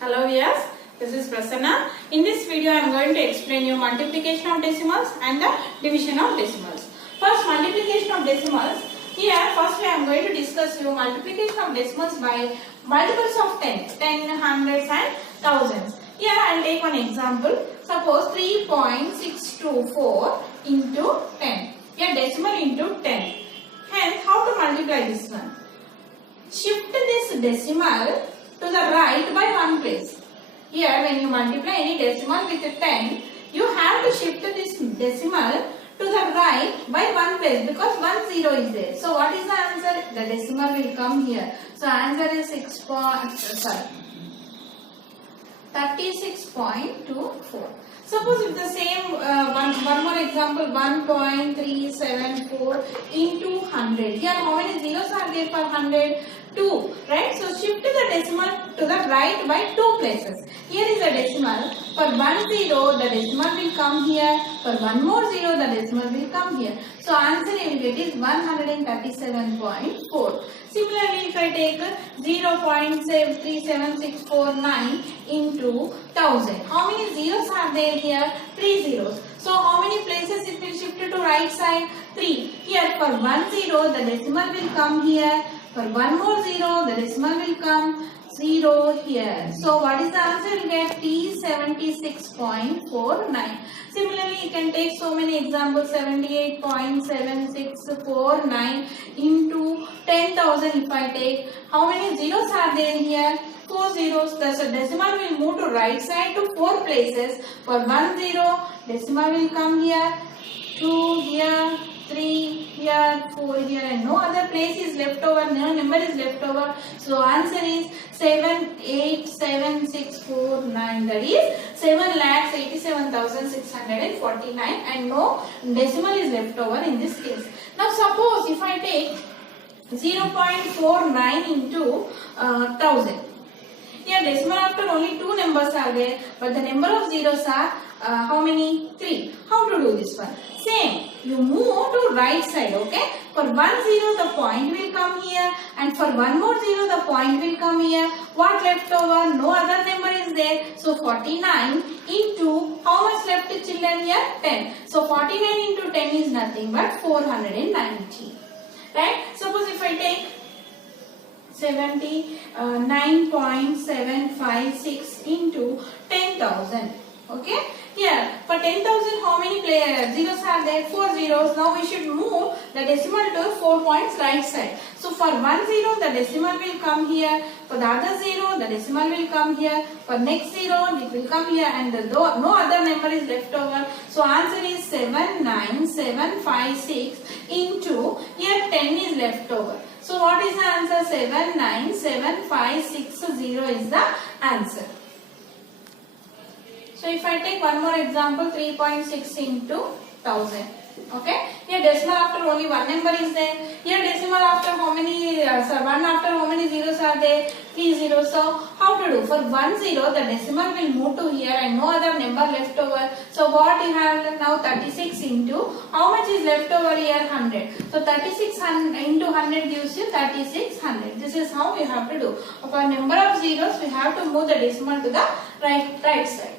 Hello viewers, this is Prasanna. In this video I am going to explain you multiplication of decimals and the division of decimals. First, multiplication of decimals. Here first I am going to discuss you multiplication of decimals by multiples of 10, hundreds and thousands. Here I will take one example. Suppose 3.624 into 10. Here decimal into 10. Hence how to multiply this one? Shift this decimal to the right by one place. Here when you multiply any decimal with 10, you have to shift this decimal to the right by one place because 10 is there. So what is the answer? The decimal will come here. So answer is 36.24. Suppose if the same one more example 1.374 into 100. Here how many zeros are there for 100? 2, right? So shift the decimal to the right by 2 places. Here is a decimal. For 1 0, the decimal will come here. For 1 more 0, the decimal will come here. So answer you will get is 137.4. Similarly, if I take 0.37649 into 1000. How many zeros are there here? 3 zeros. So how many places it will shift to right side? 3. Here for 1 0, the decimal will come here. For 1 more 0, the decimal will come 0 here. So what is the answer? You get T76.49. Similarly, you can take so many examples. 78.7649 into 10,000 if I take. How many zeros are there here? 4 zeros. The decimal will move to right side to 4 places. For 1 0, decimal will come here. 2 here. 3 here, 4 here, and no other place is left over, no number is left over. So answer is 787,649, that is 7,87,649, and no decimal is left over in this case. Now suppose if I take 0.49 into 1000. Here decimal after only 2 numbers are there, but the number of zeros are how many? 3. How to do this one? Same. You move to right side, okay? For 1 0, the point will come here, and for 1 more 0, the point will come here. What left over? No other number is there. So 49 into, how much left children here? 10. So 49 into 10 is nothing but 490. Right? Suppose if I take 79.756 into 10,000. Okay? Here, for 10,000, how many zeros are there? 4 zeros. Now we should move the decimal to 4 points right side. So for 1 0, the decimal will come here. For the other 0, the decimal will come here. For next 0, it will come here, and no other number is left over. So answer is 79756 into, here 10 is left over. So what is the answer? 797,560 is the answer. So if I take one more example, 3.6 into 1000. Okay. Here decimal after only one number is there. Here decimal after how many? 1 after how many zeros are there? 3 zeros. So how to do? For 1 0, the decimal will move to here and no other number left over. So what you have now? 36 into, how much is left over here? 100. So 36 into 100 gives you 3600. This is how we have to do. For number of zeros, we have to move the decimal to the right side.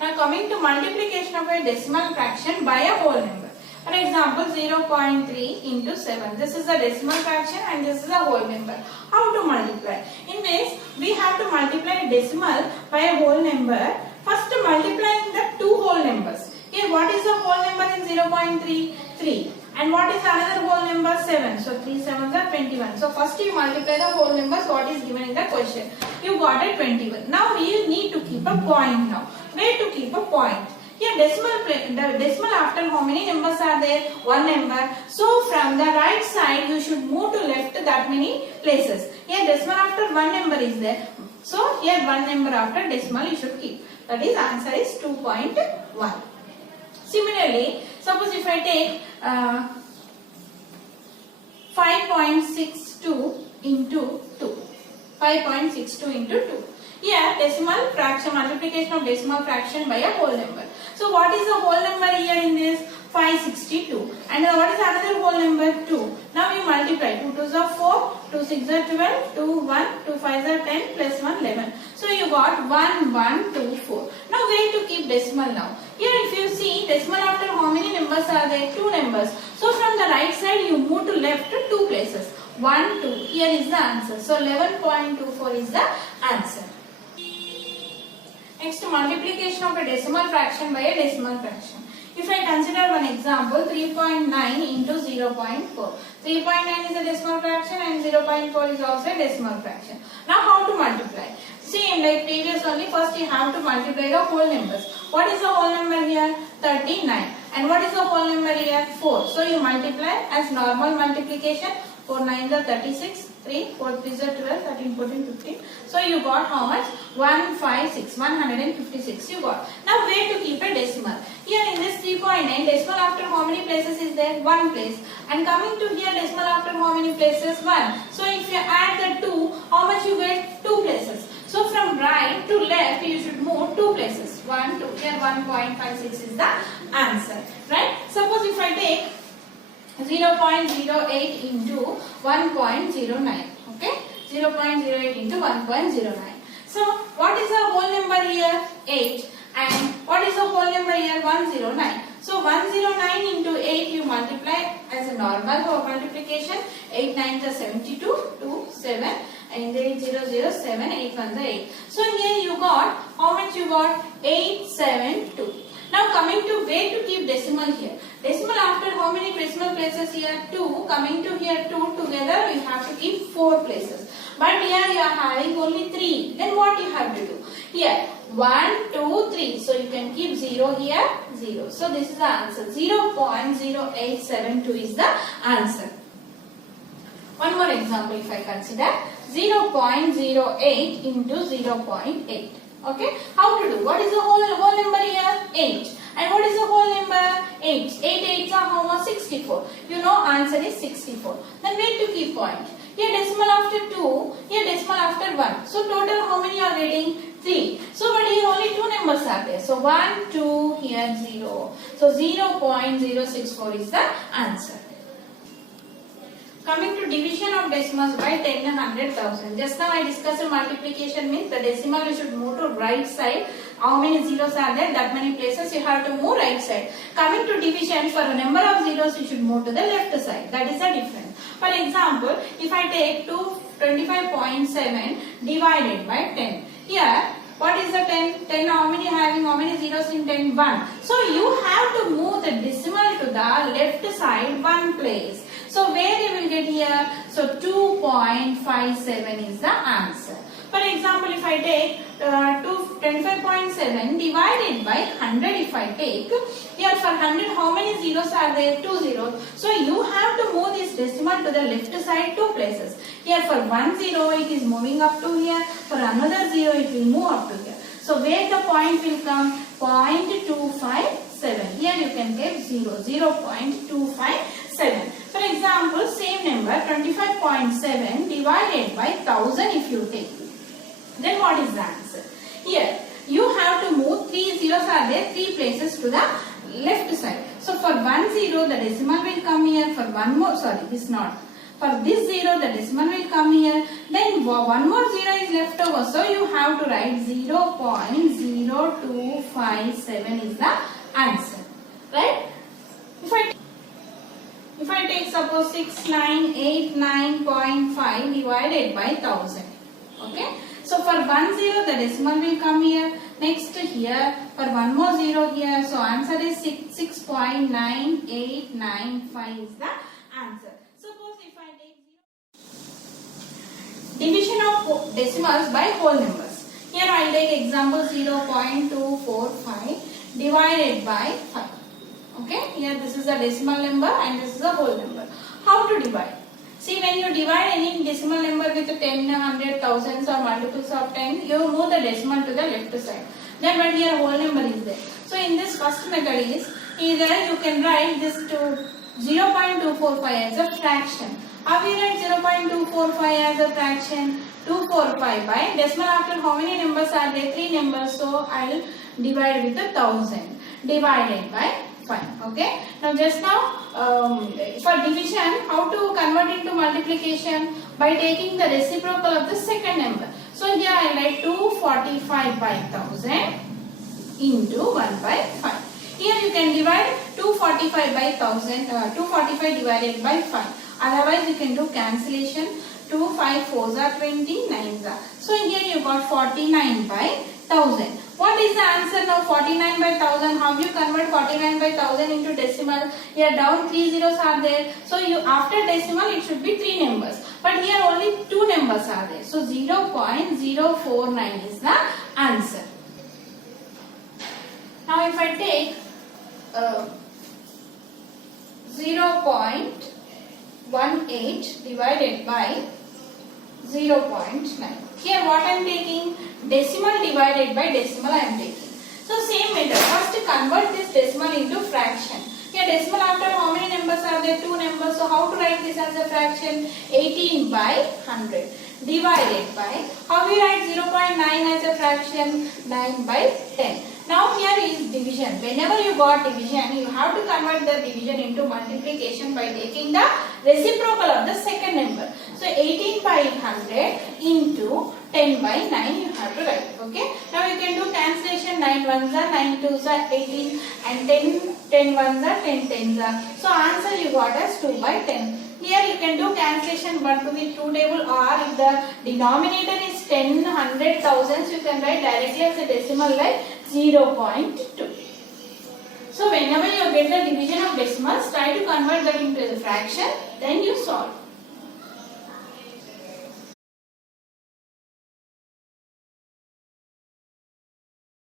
Now coming to multiplication of a decimal fraction by a whole number. For example, 0.3 into 7. This is a decimal fraction and this is a whole number. How to multiply? In this, we have to multiply a decimal by a whole number. First multiplying the two whole numbers. Here what is the whole number in 0.3? 3. And what is another whole number? 7. So 3 7s are 21. So first you multiply the whole numbers what is given in the question. You got it 21. Now you need to keep a point now. Where to keep a point? Here decimal after how many numbers are there? One number. So from the right side you should move to left that many places. Here decimal after one number is there. So here one number after decimal you should keep. That is answer is 2.1. Similarly, suppose if I take 5.62 into 2. 5.62 into 2. Here decimal fraction, multiplication of decimal fraction by a whole number. So what is the whole number here in this? 562. And what is another whole number? 2. Now we multiply. 2 2s are 4, 2 6 are 12, 2 1, 2 5 are 10, plus 1 11. So you got 1 1 2 4. Now where to keep decimal now? Here if you see decimal after how many numbers are there? 2 numbers. So from the right side you move to left 2 places. 1 2. Here is the answer. So 11.24 is the answer. Next, multiplication of a decimal fraction by a decimal fraction. If I consider one example, 3.9 into 0.4. 3.9 is a decimal fraction and 0.4 is also a decimal fraction. Now how to multiply? Same like previous only, first you have to multiply the whole numbers. What is the whole number here? 39. And what is the whole number here? 4. So you multiply as normal multiplication. 4 9s are 36. 3, 4 3s are 12, 13, 14, 15. So you got how much? 156, 156 you got. Now where to keep a decimal? Here in this 3.9, decimal after how many places is there? 1 place. And coming to here, decimal after how many places? 1. So if you add the 2, how much you get? 2 places. So from right to left, you should move 2 places. 1, 2. Here 1.56 is the answer. Right? Suppose if I take 0.08 into 1.09. Okay? 0.08 into 1.09. So, what is the whole number here? 8. And what is the whole number here? 109. So, 109 into 8 you multiply as a normal multiplication. 8 9s are 72, 2, 7. And 8 0 0 7, 8 1s are 8. So, here you got, how much you got? 872. Now coming to where to keep decimal here. Decimal after how many decimal places here? 2. Coming to here 2 together we have to keep 4 places. But here you are having only 3. Then what you have to do? Here 1, 2, 3. So you can keep 0 here, 0. So this is the answer. 0.0872 is the answer. One more example if I consider. 0.08 into 0.8. Okay, how to do? What is the whole number here? 8. And what is the whole number? 8. 8 8s are how much? 64. You know answer is 64. Then where to keep point? Here decimal after 2, here decimal after 1. So total how many you are getting? 3. So but here only 2 numbers are there. So 1, 2, here 0. So 0.064 is the answer. Coming to division of decimals by 10 and 100,000. Just now I discussed multiplication means the decimal you should move to right side. How many zeros are there? That many places you have to move right side. Coming to division, for a number of zeros you should move to the left side. That is the difference. For example, if I take 25.7 divided by 10. Here, what is the 10? 10 how many having? How many zeros in 10? 1. So you have to move the decimal to the left side 1 place. So where you will get here? So 2.57 is the answer. For example, if I take 25.7 divided by 100, if I take, here for 100 how many zeros are there? 2 zeros. So you have to move this decimal to the left side 2 places. Here for 1 0 it is moving up to here. For another 0 it will move up to here. So where the point will come? 0.257. Here you can get 0.257. For example, same number 25.7 divided by 1000 if you take. Then what is the answer? Here you have to move 3 zeros are there 3 places to the left side. So for 1 0 the decimal will come here. For one more, sorry, this not. For this 0 the decimal will come here. Then one more 0 is left over. So you have to write 0.0257 is the answer. Right? If I take suppose 6989.5 divided by 1000. Okay. So for 1 0 the decimal will come here. Next here for one more 0 here. So answer is 6.9895 is the answer. Suppose if I take 0. Division of decimals by whole numbers. Here I will take example 0.245 divided by 5. Okay, here this is a decimal number and this is a whole number. How to divide? See, when you divide any decimal number with 10, 100, thousands or multiples of 10, you move the decimal to the left side. Then but here whole number is there. So in this first method is, either you can write this to 0.245 as a fraction. How we write 0.245 as a fraction? 245 by decimal after how many numbers are there? 3 numbers. So I will divide with 1000 divided by 5. Okay. Now just now for division, how to convert convert into multiplication by taking the reciprocal of the second number. So here I write 245 by 1000 into 1 by 5. Here you can divide 245 by 1000, 245 divided by 5. Otherwise you can do cancellation. 2 5 4s are 20, 9s are. So here you got 49 by 1000. What is the answer now? 49 by 1000. How you convert 49 by 1000 into decimal? Here down 3 zeros are there. So you after decimal it should be 3 numbers. But here only 2 numbers are there. So 0.049 is the answer. Now if I take 0.18 divided by 0.9. Here what I am taking? Decimal divided by decimal I am taking. So same method. First convert this decimal into fraction. Here decimal after how many numbers are there? 2 numbers. So how to write this as a fraction? 18 by 100 divided by, how we write 0.9 as a fraction? 9 by 10. Now here is division. Whenever you got division, you have to convert the division into multiplication by taking the reciprocal of the second number. So 18 by 100 into 10 by 9 you have to write. Okay. Now you can do cancellation. 9 ones are 9 twos are 18 and 10 ones are 10 tens are. So answer you got as 2 by 10. Here you can do cancellation 1 to the 2 table, or if the denominator is 10, 100, thousands, you can write directly as a decimal like 0.2. So whenever you get the division of decimals, try to convert that into the fraction, then you solve.